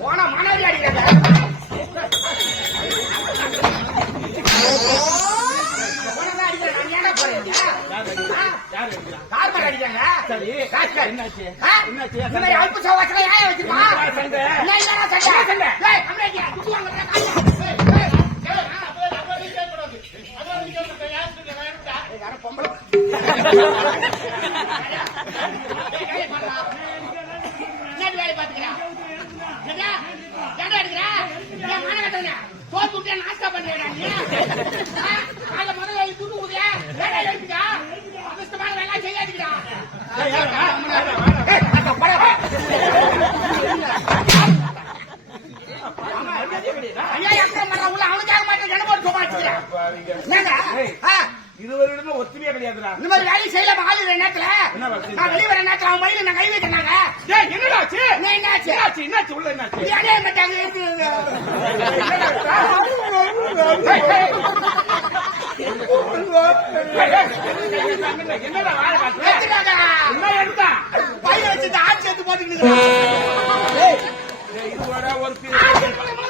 போன மனைவி அடிக்கிறாங்க சரி என்னாச்சு என்னாச்சு அல்ப சவாசனை ஏன் வச்சிருக்கா சண்டை சண்டை சண்டை பொம்பளை. கட்டவனே? சோத்து விட்டு நாஸ்தா? ஆ? காலைல முதல்ல துணி ஊதுறியா? ஏன்டா எழுப்பிட்டா? அதிர்ஷ்டமான வேலை உள்ள அவனுக்காக மாட்டேன் என்ன போட்டு இதுவரையிலுமே ஒத்துமையே கிடையாதுடா இந்த மாதிரி வேலையை செய்யலாமா ஆளு வர நேரத்துல? நான் வெளியே வர நேரத்துல அவன் மயில நான் கை வைக்கிறாங்க ஏய், என்னடா ஆச்சு? என்ன என்னாச்சு என்னாச்சு? என்னாச்சு? உள்ள என்னாச்சு? ஏய், ஏய், என்னடா வாழை காட்டுற? எடுத்துட்டாங்க. என்ன எடுத்தா? பைய வச்சுட்டு ஆட்சி எடுத்து போட்டுக்கிட்டு ஒரு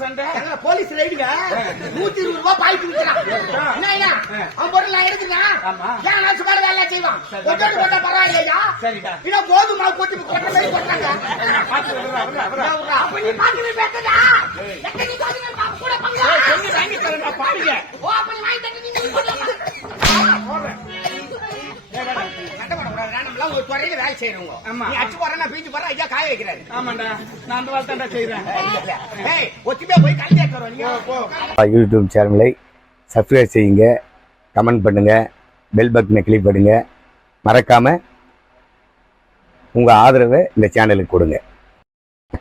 சண்டை? போலீஸ் ரைடுங்க நூத்தி இருபது ரூபாய் பாய்ச்சி விற்கிறான் அவன் பொருள் நான். ஏன் நான் சுமார் வேலை செய்வான்? பரவாயில்லையா? சரிடா. இன்னும் கோதுமை கொட்டி கொட்ட மாதிரி கொட்டாங்க. அப்ப நீ பாக்க ஒரு துறையில வேலை செய்யறவங்க ஆமா. நீ அச்சு போற நான் பீச்சு போற ஐயா காய வைக்கிறாரு. ஆமாண்டா நான் அந்த வேலை தான்டா செய்றேன். ஏய் ஒத்திமே போய் கல்வி ஏற்றுறோம் நீங்க. யூடியூப் சேனலை சப்ஸ்கிரைப் செய்யுங்க கமெண்ட் பண்ணுங்கள் பெல் பட்டனை கிளிக் பண்ணுங்கள் மறக்காமல் உங்கள் ஆதரவை இந்த சேனலுக்கு கொடுங்க.